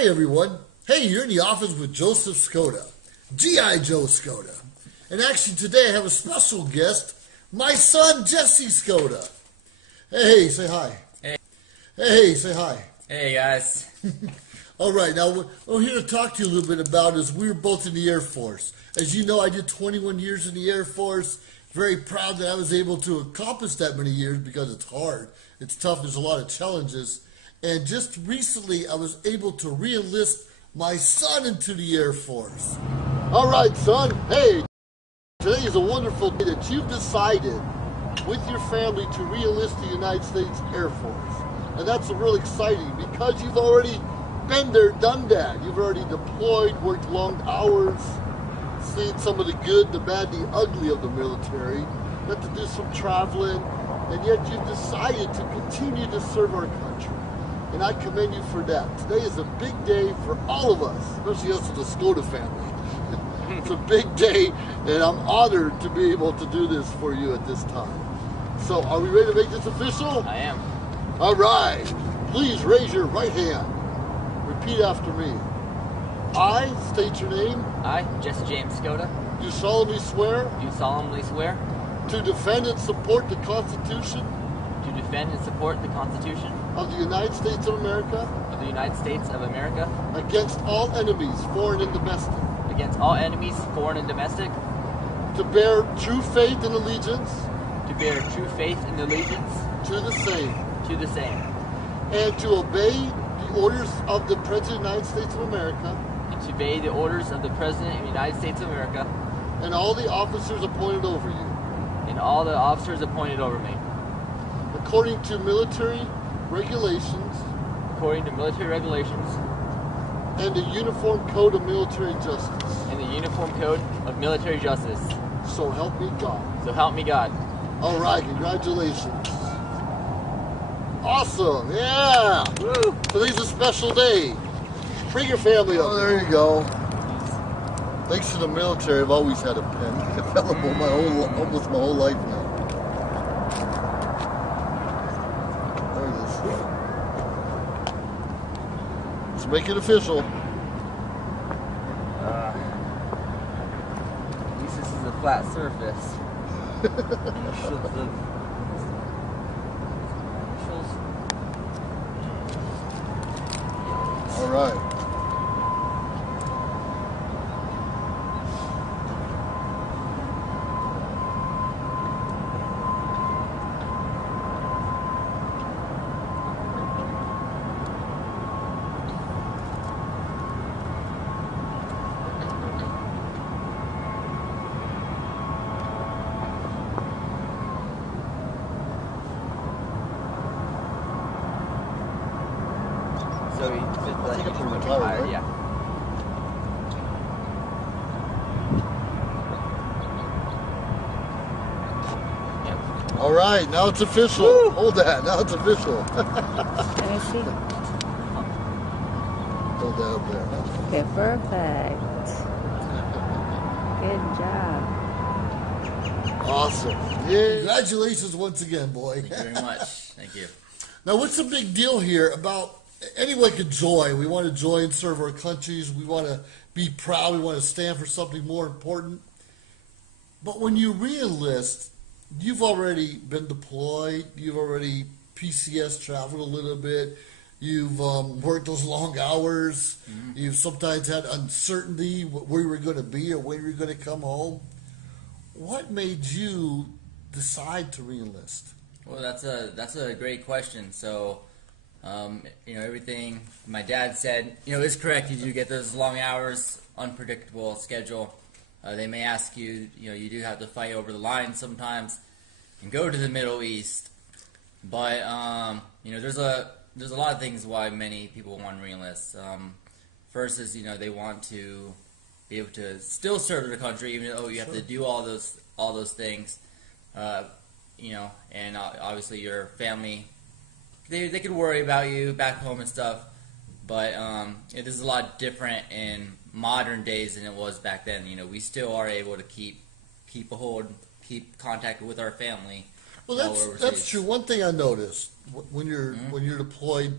Hi, everyone. Hey, you're in the office with Joseph Skoda, G.I. Joe Skoda. And actually, today I have a special guest, my son, Jesse Skoda. Hey, say hi. Hey. Hey, say hi. Hey, guys. All right, now what we're here to talk to you a little bit about is we were both in the Air Force. As you know, I did 21 years in the Air Force. Very proud that I was able to accomplish that many years because it's hard. It's tough. There's a lot of challenges. And just recently, I was able to re-enlist my son into the Air Force. All right, son. Hey, today is a wonderful day that you've decided with your family to re-enlist the United States Air Force. And that's really exciting because you've already been there, done that. You've already deployed, worked long hours, seen some of the good, the bad, the ugly of the military, got to do some traveling, and yet you've decided to continue to serve our country. And I commend you for that. Today is a big day for all of us, especially us in the Skoda family. It's a big day, and I'm honored to be able to do this for you at this time. So, are we ready to make this official? I am. All right. Please raise your right hand. Repeat after me. I state your name. I, Jesse James Skoda, Do solemnly swear do solemnly swear to defend and support the Constitution to defend and support the Constitution of the United States of America of the United States of America against all enemies, foreign and domestic, against all enemies, foreign and domestic, to bear true faith and allegiance to bear true faith and allegiance to the same, to the same, and to obey the orders of the President of the United States of America and to obey the orders of the President of the United States of America and all the officers appointed over you, and all the officers appointed over me, according to military regulations according to military regulations and the Uniform Code of Military Justice. and the Uniform Code of Military Justice. So help me God. So help me God. All right, congratulations. Awesome, yeah. Woo! Today's a special day. Bring your family up. Oh, there you go. Thanks to the military, I've always had a pen available almost my whole life now. There it is. Let's make it official. At least this is a flat surface. All right. So he fit the I think it's much retired, higher, right? yeah. Yep. All right, now it's official. Woo! Hold that. Now it's official. Let me see. Hold that up there. Okay, perfect. Good job. Awesome. Yeah. Congratulations once again, boy. Thank you very much. Thank you. Now, what's the big deal here about anyone can join? We want to join and serve our countries. We want to be proud. We want to stand for something more important. But when you re-enlist, you've already been deployed. You've already PCS traveled a little bit. You've worked those long hours. Mm-hmm. You've sometimes had uncertainty where you were going to be or when you were going to come home. What made you decide to re-enlist? Well, that's a great question. So, everything my dad said, is correct. You do get those long hours, unpredictable schedule. They may ask you, you do have to fight over the line sometimes and go to the Middle East. But, there's a lot of things why many people want to re-enlist. First is, they want to be able to still serve the country, even though you have to do all those things. And obviously your family, they could worry about you back home and stuff, but it is a lot different in modern days than it was back then. We still are able to keep contact with our family. Well, that's true. One thing I noticed when you're deployed,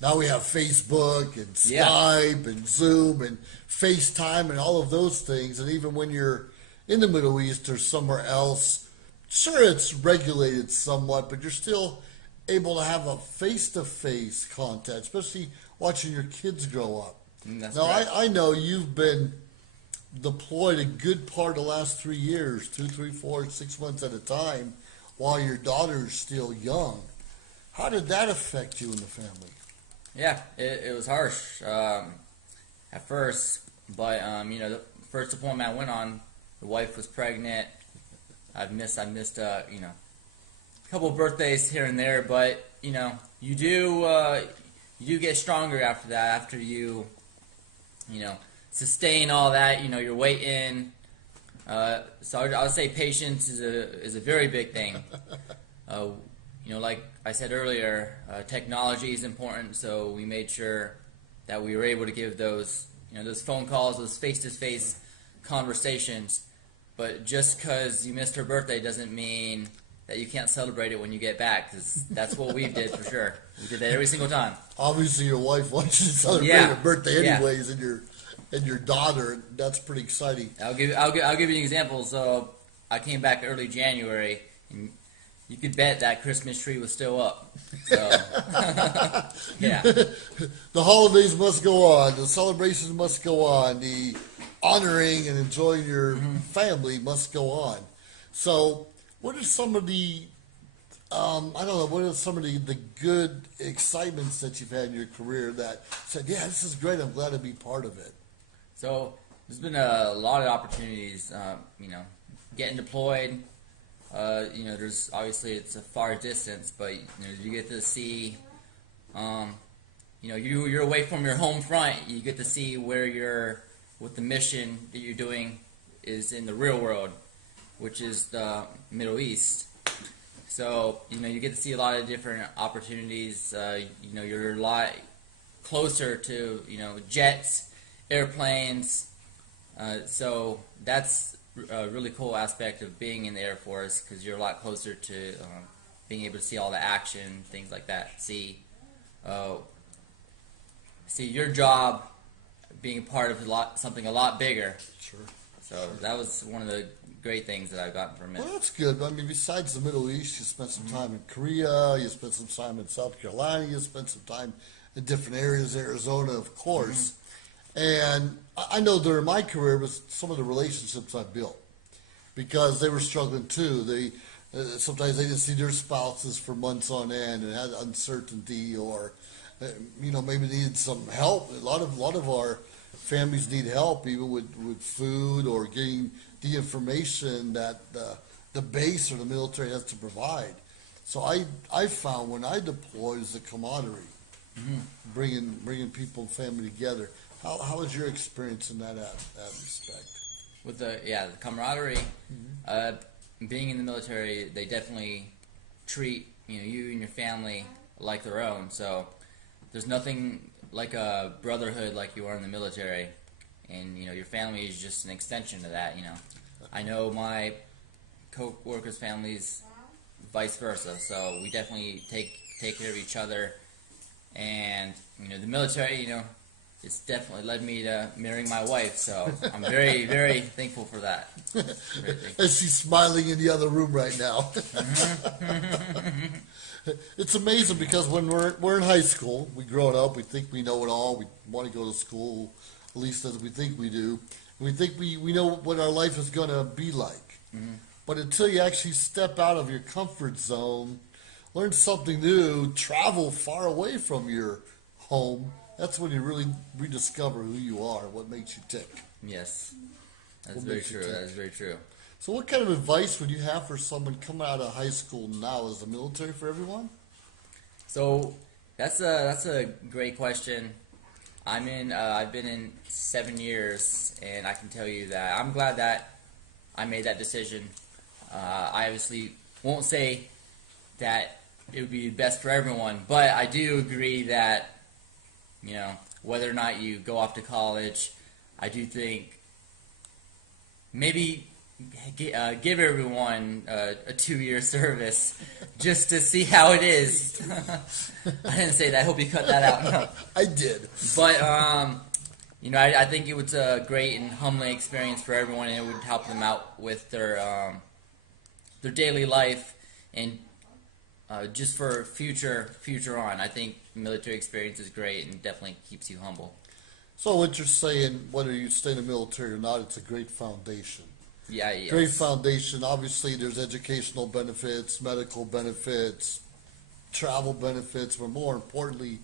Now we have Facebook and Yeah. Skype and Zoom and FaceTime and all of those things. And even when you're in the Middle East or somewhere else, sure, it's regulated somewhat, but you're still able to have a face-to-face contact, especially watching your kids grow up. That's Now, right. I know you've been deployed a good part of the last 3 years, 2, 3, 4, 6 months at a time, while your daughter's still young. How did that affect you and the family? Yeah, it was harsh at first, but the first deployment I went on, the wife was pregnant. I missed a couple of birthdays here and there, but you do get stronger after that. After you sustain all that, you're waiting. So I would say patience is a very big thing. Like I said earlier, technology is important, so we made sure that we were able to give those phone calls, those face-to-face conversations. But just because you missed her birthday doesn't mean that you can't celebrate it when you get back, because that's what we did for sure. We did that every single time. Obviously, your wife wants you to celebrate Yeah. her birthday Yeah. anyways, and your daughter. That's pretty exciting. I'll give you an example. So I came back early January, and you could bet that Christmas tree was still up. So yeah, The holidays must go on. The celebrations must go on. The honoring and enjoying your family must go on. So, what are some of the what are some of the good excitements that you've had in your career that said, yeah, this is great, I'm glad to be part of it? so there's been a lot of opportunities. Getting deployed. There's obviously it's a far distance, but you get to see. You're away from your home front. You get to see what the mission that you're doing is in the real world, which is the Middle East. So, you get to see a lot of different opportunities. You're a lot closer to, jets, airplanes. So that's a really cool aspect of being in the Air Force, because you're a lot closer to being able to see all the action, things like that. See your job being part of something a lot bigger. Sure. So that was one of the great things that I've gotten from it. Well, that's good. I mean, besides the Middle East, you spent some time in Korea, you spent some time in South Carolina, you spent some time in different areas, Arizona, of course. And I know during my career was some of the relationships I built, because they were struggling too. Sometimes they didn't see their spouses for months on end and had uncertainty, or maybe needed some help. A lot of our families need help, even with food or getting the information that the base or the military has to provide. So I found when I deployed is the camaraderie, bringing people and family together. How was your experience in that respect? With the camaraderie, being in the military, they definitely treat you and your family like their own. So there's nothing like a brotherhood like you are in the military, and your family is just an extension of that. I know my co-workers' families, vice versa. So we definitely take care of each other, and the military, it's definitely led me to marrying my wife, so I'm very, very thankful for that. And she's smiling in the other room right now. It's amazing, because when we're in high school, we grow up, we think we know it all, we want to go to school, at least as we think we do. We think we know what our life is going to be like. But until you actually step out of your comfort zone, learn something new, travel far away from your home, that's when you really rediscover who you are, what makes you tick. Yes, that's very true. That is very true. So what kind of advice would you have for someone coming out of high school now? Is the military for everyone? So that's a great question. I've been in 7 years, and I can tell you that I'm glad that I made that decision. I obviously won't say that it would be best for everyone, but I do agree that whether or not you go off to college, I do think maybe give everyone a 2-year service just to see how it is. I didn't say that. I hope you cut that out. No. I did. But I think it was a great and humbling experience for everyone, and it would help them out with their daily life and just for future on. I think military experience is great and definitely keeps you humble. So what you're saying, whether you stay in the military or not, it's a great foundation. Yeah, yes. Great foundation. Obviously, there's educational benefits, medical benefits, travel benefits, but more importantly,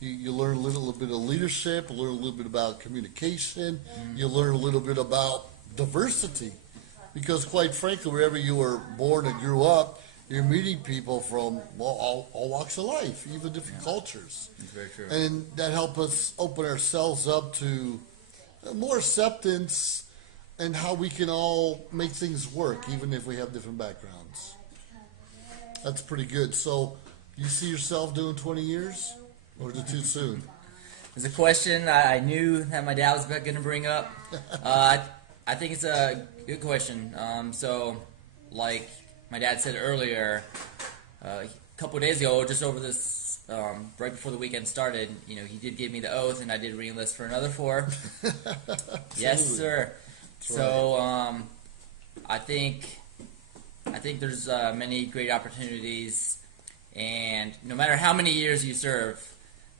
you learn a little bit of leadership, you learn a little bit about communication, you learn a little bit about diversity. Because quite frankly, wherever you were born and grew up, you're meeting people from all walks of life, even different cultures. That's very true. And that helps us open ourselves up to more acceptance and how we can all make things work, even if we have different backgrounds. That's pretty good. So, you see yourself doing 20 years? Or is it too soon? It's a question I knew that my dad was going to bring up. I think it's a good question. So, like my dad said earlier, a couple of days ago, just over this, right before the weekend started, he did give me the oath, and I did re-enlist for another 4. Yes, sir. That's So, I think there's many great opportunities, and no matter how many years you serve,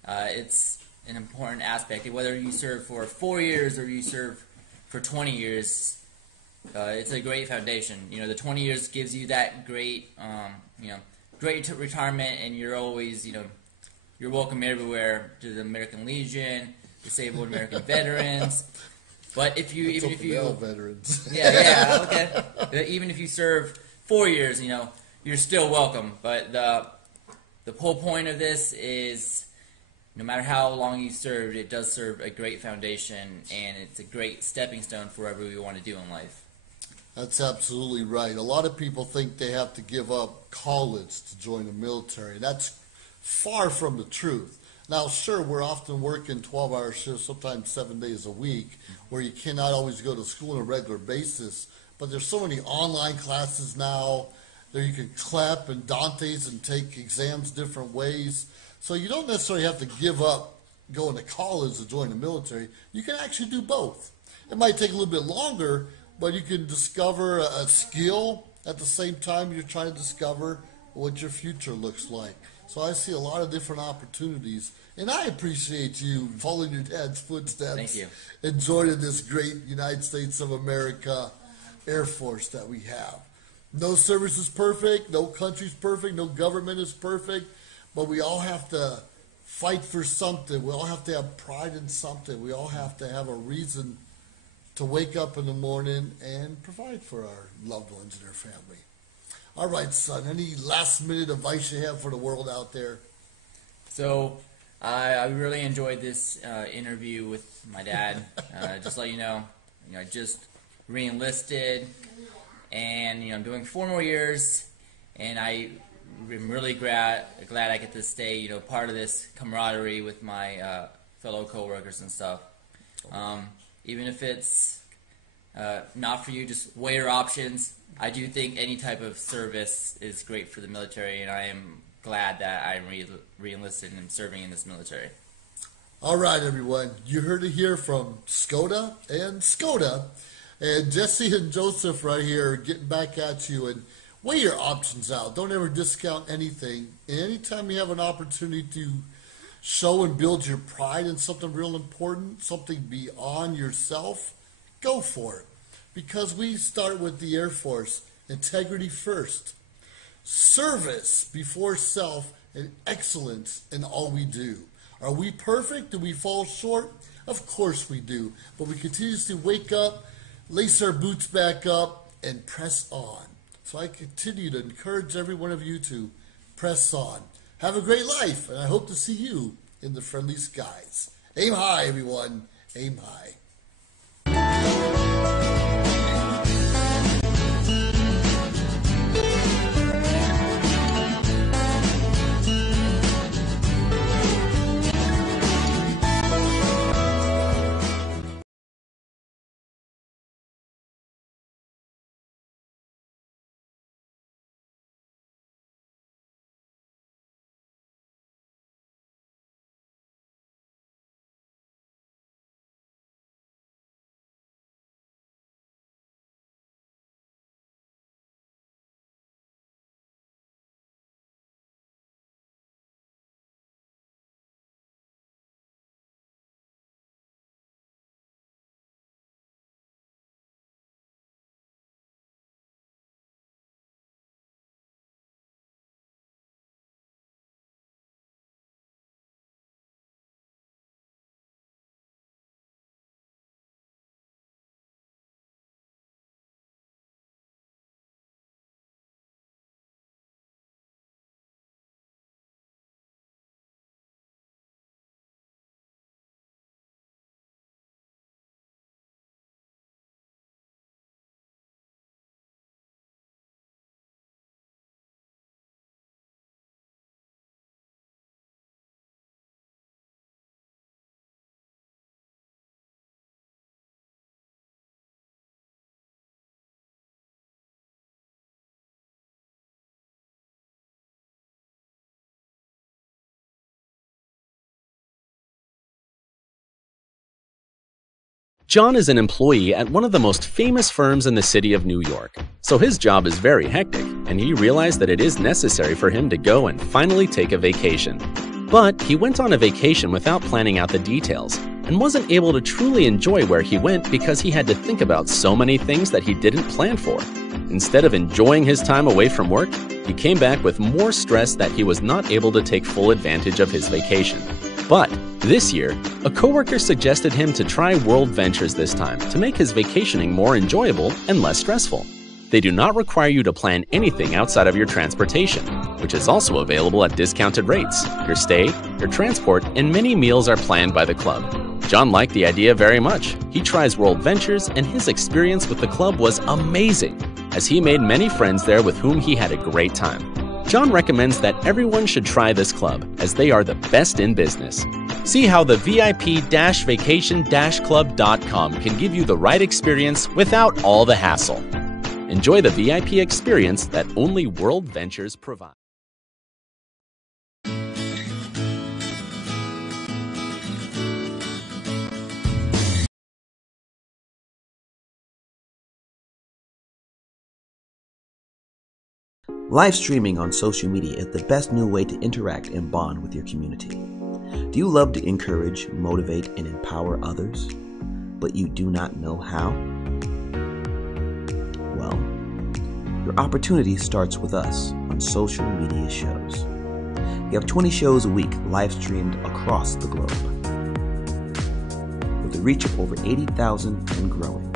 it's an important aspect. Whether you serve for 4 years or you serve for 20 years, it's a great foundation. The 20 years gives you that great, great retirement, and you're always, you're welcome everywhere to the American Legion, disabled American veterans. But if you, even if you, veterans. yeah, okay. But even if you serve 4 years, you're still welcome. But the whole point of this is, no matter how long you served, it does serve a great foundation, and it's a great stepping stone for whatever we want to do in life. That's absolutely right. A lot of people think they have to give up college to join the military. That's far from the truth. Now, sure, we're often working 12-hour shifts, sometimes 7 days a week, where you cannot always go to school on a regular basis. But there's so many online classes now. There you can clap and Dante's and take exams different ways. So you don't necessarily have to give up going to college to join the military. You can actually do both. It might take a little bit longer, but you can discover a skill at the same time you're trying to discover what your future looks like. So I see a lot of different opportunities, and I appreciate you following your dad's footsteps. Thank you. And joining this great United States of America Air Force that we have. No service is perfect, no country's perfect, no government is perfect, but we all have to fight for something. We all have to have pride in something. We all have to have a reason to wake up in the morning and provide for our loved ones and our family. All right, son, any last-minute advice you have for the world out there? So, I really enjoyed this interview with my dad. Just to let you know, I just re-enlisted, and I'm doing 4 more years, and I'm really glad I get to stay, part of this camaraderie with my fellow coworkers and stuff. Even if it's not for you, just weigh your options. I do think any type of service is great for the military, and I am glad that I'm re-enlisted and serving in this military. All right, everyone. You heard it here from Skoda and Skoda. And Jesse and Joseph right here getting back at you. And weigh your options out. Don't ever discount anything. And anytime you have an opportunity to show and build your pride in something real important, something beyond yourself, go for it. Because we start with the Air Force. Integrity first. Service before self, and excellence in all we do. Are we perfect? Do we fall short? Of course we do. But we continuously wake up, lace our boots back up, and press on. So I continue to encourage every one of you to press on. Have a great life, and I hope to see you in the friendly skies. Aim high, everyone. Aim high. John is an employee at one of the most famous firms in the city of New York, so his job is very hectic, and he realized that it is necessary for him to go and finally take a vacation. But he went on a vacation without planning out the details, and wasn't able to truly enjoy where he went because he had to think about so many things that he didn't plan for. Instead of enjoying his time away from work, he came back with more stress that he was not able to take full advantage of his vacation. But this year, a coworker suggested him to try World Ventures this time to make his vacationing more enjoyable and less stressful. They do not require you to plan anything outside of your transportation, which is also available at discounted rates. Your stay, your transport, and many meals are planned by the club. John liked the idea very much. He tries World Ventures, and his experience with the club was amazing, as he made many friends there with whom he had a great time. John recommends that everyone should try this club, as they are the best in business. See how the VIP-vacation-club.com can give you the right experience without all the hassle. Enjoy the VIP experience that only World Ventures provides. Live streaming on social media is the best new way to interact and bond with your community. Do you love to encourage, motivate, and empower others, but you do not know how? Well, your opportunity starts with us on social media shows. We have 20 shows a week live streamed across the globe, with a reach of over 80,000 and growing.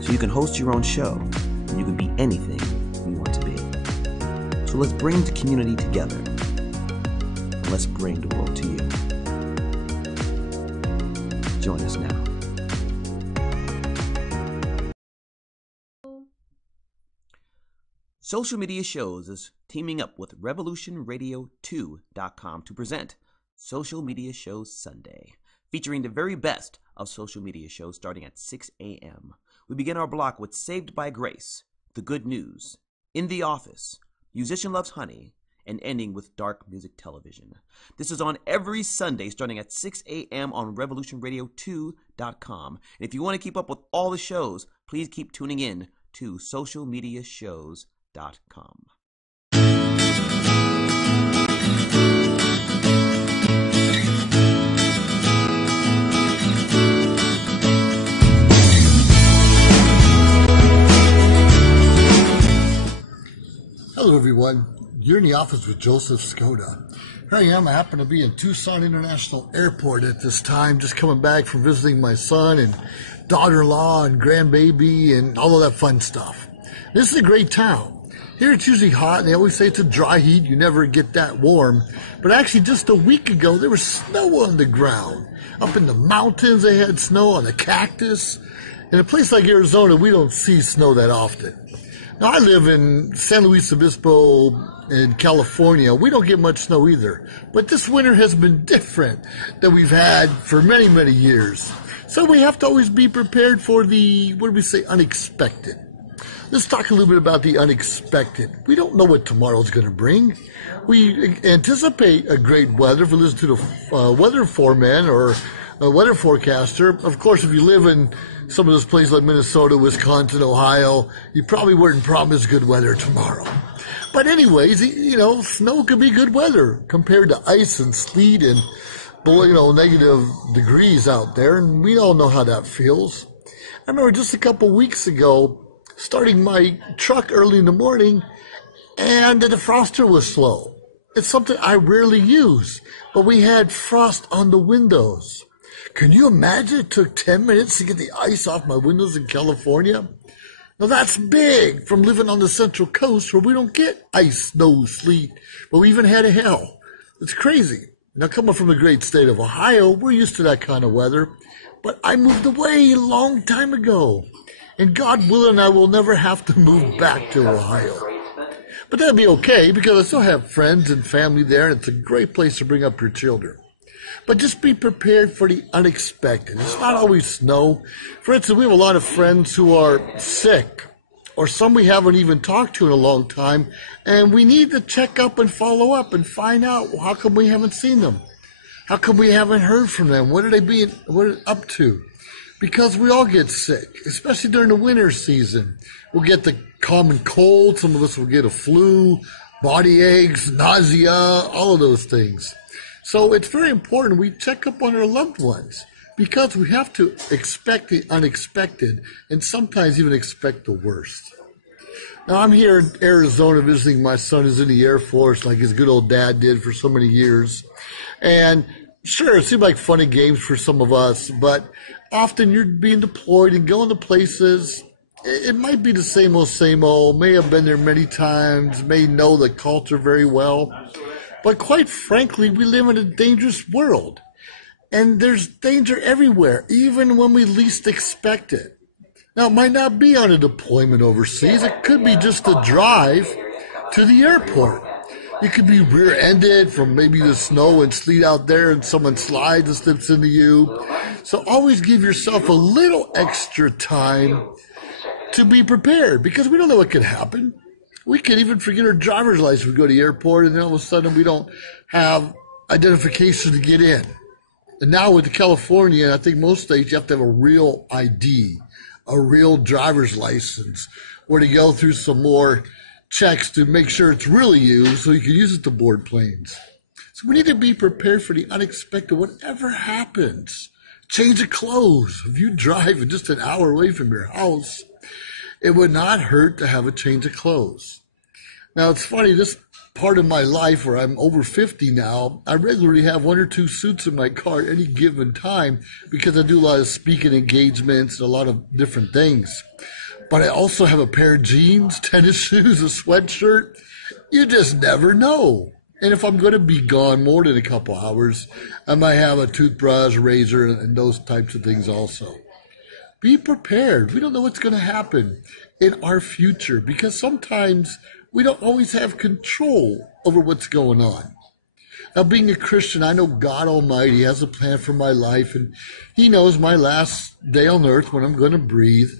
So you can host your own show, and you can be anything you want to be. So let's bring the community together, and let's bring the world to you. Join us now. Social Media Shows is teaming up with RevolutionRadio2.com to present Social Media Shows Sunday, featuring the very best of social media shows starting at 6 a.m. We begin our block with Saved by Grace, The Good News, In the Office, Musician Loves Honey, and ending with Dark Music Television. This is on every Sunday starting at 6 a.m. on RevolutionRadio2.com. And if you want to keep up with all the shows, please keep tuning in to socialmediashows.com. Hello everyone, you're in the office with Joseph Skoda. Here I am, I happen to be in Tucson International Airport at this time, just coming back from visiting my son and daughter-in-law and grandbaby and all of that fun stuff. This is a great town. Here it's usually hot, and they always say it's a dry heat, you never get that warm. But actually just a week ago, there was snow on the ground. Up in the mountains they had snow on the cactus. In a place like Arizona, we don't see snow that often. Now, I live in San Luis Obispo in California. We don't get much snow either. But this winter has been different than we've had for many, many years. So we have to always be prepared for the, unexpected. Let's talk a little bit about the unexpected. We don't know what tomorrow's going to bring. We anticipate a great weather if we listen to the weather foreman or a weather forecaster. Of course, if you live in some of those places like Minnesota, Wisconsin, Ohio, you probably weren't promised good weather tomorrow. But anyways, snow could be good weather compared to ice and sleet and, negative degrees out there. And we all know how that feels. I remember just a couple weeks ago, starting my truck early in the morning, and the defroster was slow. It's something I rarely use, but we had frost on the windows. Can you imagine it took 10 minutes to get the ice off my windows in California? Now that's big from living on the Central Coast where we don't get ice, snow, sleet, but we even had a hail. It's crazy. Now coming from the great state of Ohio, we're used to that kind of weather, but I moved away a long time ago. And God willing, I will never have to move back to Ohio. But that'll be okay because I still have friends and family there, and it's a great place to bring up your children. But just be prepared for the unexpected. It's not always snow. For instance, we have a lot of friends who are sick, or some we haven't even talked to in a long time, and we need to check up and follow up and find out how come we haven't seen them. How come we haven't heard from them? What are they up to? Because we all get sick, especially during the winter season. We'll get the common cold. Some of us will get a flu, body aches, nausea, all of those things. So it's very important we check up on our loved ones because we have to expect the unexpected and sometimes even expect the worst. Now, I'm here in Arizona visiting my son who's in the Air Force like his good old dad did for so many years. And sure, it seemed like funny games for some of us, but often you're being deployed and going to places. It might be the same old, may have been there many times, may know the culture very well. But quite frankly, we live in a dangerous world. And there's danger everywhere, even when we least expect it. Now, it might not be on a deployment overseas. It could be just a drive to the airport. You could be rear-ended from maybe the snow and sleet out there and someone slides and slips into you. So always give yourself a little extra time to be prepared because we don't know what could happen. We could even forget our driver's license. We go to the airport and then all of a sudden we don't have identification to get in. And now with California, I think most states, you have to have a real ID, a real driver's license, or to go through some more checks to make sure it's really you so you can use it to board planes. So we need to be prepared for the unexpected, whatever happens. Change of clothes. If you drive just an hour away from your house, it would not hurt to have a change of clothes. Now, it's funny, this part of my life where I'm over 50 now, I regularly have 1 or 2 suits in my car at any given time because I do a lot of speaking engagements and a lot of different things. But I also have a pair of jeans, tennis shoes, a sweatshirt. You just never know. And if I'm going to be gone more than a couple hours, I might have a toothbrush, razor, and those types of things also. Be prepared. We don't know what's going to happen in our future because sometimes we don't always have control over what's going on. Now, being a Christian, I know God Almighty has a plan for my life, and He knows my last day on earth when I'm going to breathe.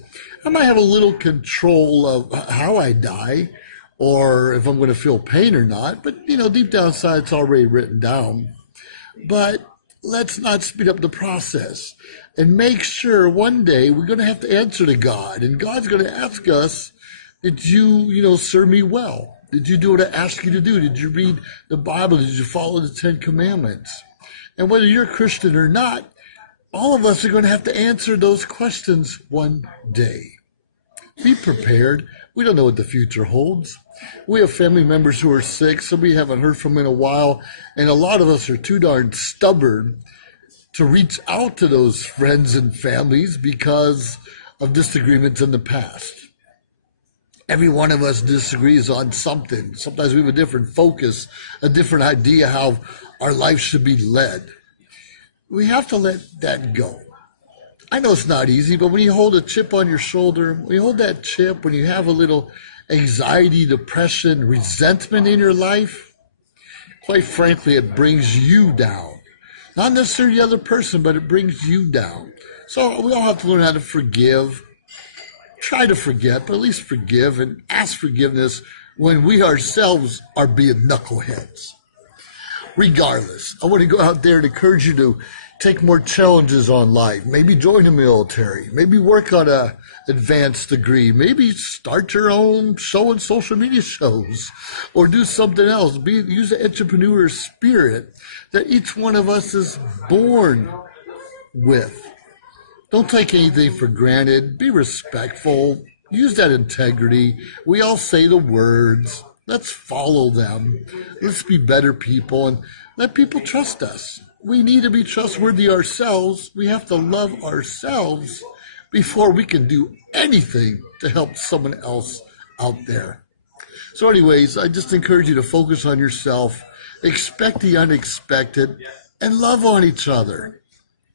I might have a little control of how I die or if I'm going to feel pain or not, but, deep down inside, it's already written down. But let's not speed up the process and make sure one day we're going to have to answer to God, and God's going to ask us, did you, serve me well? Did you do what I asked you to do? Did you read the Bible? Did you follow the 10 Commandments? And whether you're a Christian or not, all of us are going to have to answer those questions one day. Be prepared. We don't know what the future holds. We have family members who are sick, so we haven't heard from in a while, and a lot of us are too darn stubborn to reach out to those friends and families because of disagreements in the past. Every one of us disagrees on something. Sometimes we have a different focus, a different idea how our life should be led. We have to let that go. I know it's not easy, but when you hold a chip on your shoulder, when you hold that chip, when you have a little anxiety, depression, resentment in your life, quite frankly, it brings you down. Not necessarily the other person, but it brings you down. So we all have to learn how to forgive. Try to forget, but at least forgive and ask forgiveness when we ourselves are being knuckleheads. Regardless, I want to go out there and encourage you to take more challenges on life. Maybe join the military. Maybe work on an advanced degree. Maybe start your own show and social media shows or do something else. Use the entrepreneur spirit that each one of us is born with. Don't take anything for granted. Be respectful. Use that integrity. We all say the words. Let's follow them. Let's be better people and let people trust us. We need to be trustworthy ourselves. We have to love ourselves before we can do anything to help someone else out there. So anyways, I just encourage you to focus on yourself, expect the unexpected, and love on each other.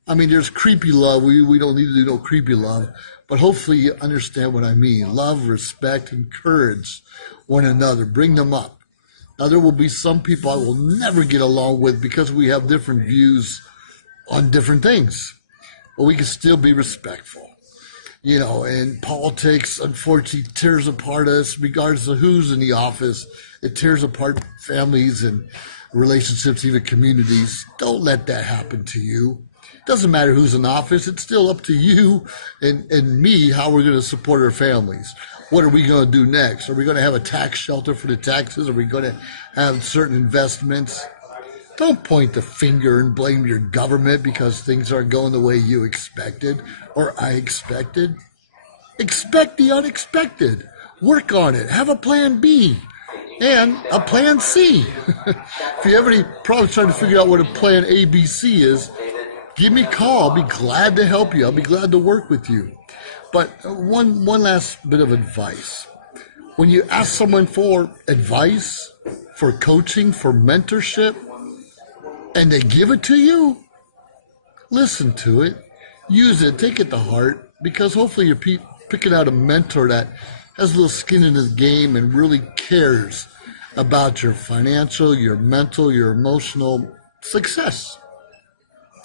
I mean, there's creepy love. We don't need to do no creepy love, but hopefully you understand what I mean. Love, respect, encourage one another. Bring them up. Now, there will be some people I will never get along with because we have different views on different things, but we can still be respectful. And politics, unfortunately, tears apart us regardless of who's in the office. It tears apart families, and relationships, even communities. Don't let that happen to you. Doesn't matter who's in office. It's still up to you and me how we're going to support our families. What are we going to do next? Are we going to have a tax shelter for the taxes? Are we going to have certain investments? Don't point the finger and blame your government because things aren't going the way you expected or I expected. Expect the unexpected. Work on it. Have a plan B and a plan C. If you have any problems trying to figure out what a plan A, B, C is, give me a call. I'll be glad to help you. I'll be glad to work with you. But one last bit of advice. When you ask someone for advice, for coaching, for mentorship, and they give it to you, listen to it, use it, take it to heart, because hopefully you're picking out a mentor that has a little skin in his game and really cares about your financial, your mental, your emotional success,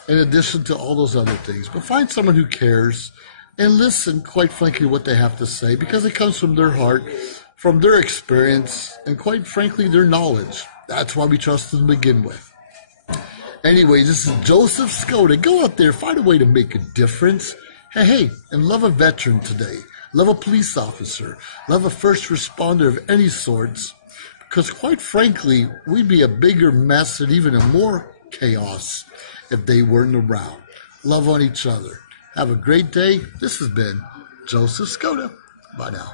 in addition to all those other things. But find someone who cares and listen, quite frankly, what they have to say, because it comes from their heart, from their experience, and quite frankly, their knowledge. That's why we trust them to begin with. Anyway, this is Joseph Skoda. Go out there, find a way to make a difference. Hey, and love a veteran today. Love a police officer. Love a first responder of any sorts. Because quite frankly, we'd be a bigger mess and even a more chaos if they weren't around. Love on each other. Have a great day. This has been Joseph Skoda. Bye now.